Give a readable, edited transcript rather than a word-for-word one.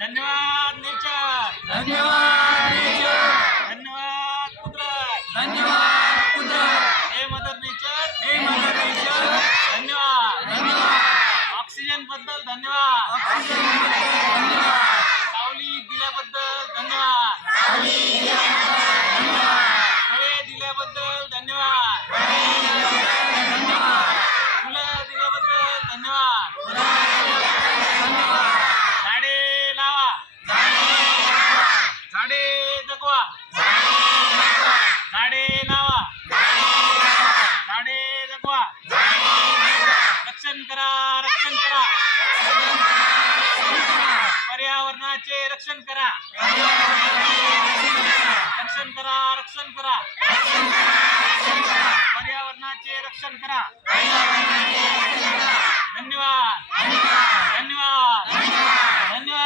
धन्यवाद नेचर, धन्यवाद नेचर, धन्यवाद कुदरत, धन्यवाद कुदरत, हे मदर नेचर, हे मदर नेचर, धन्यवाद, धन्यवाद, ऑक्सिजन बद्दल धन्यवाद, ऑक्सिजन बद्दल धन्यवाद, सावली दिल्याबद्दल धन्यवाद, सावली दिल्याबद्दल धन्यवाद, फळे दिल्याबद्दल धन्यवाद, फळे दिल्याबद्दल धन्यवाद, फुलं दिल्याबद्दल धन्यवाद, फुलं दिल्याबद्दल धन्यवाद, झाडे लावा, झाडे जगवा, झाडे लावा, झाडे जगवा, रक्षण करा, रक्षण करा, पर्यावरणाचे रक्षण करा, रक्षण करा, रक्षण करा, पर्यावरणाचे रक्षण करा. धन्यवाद, धन्यवाद, धन्यवाद.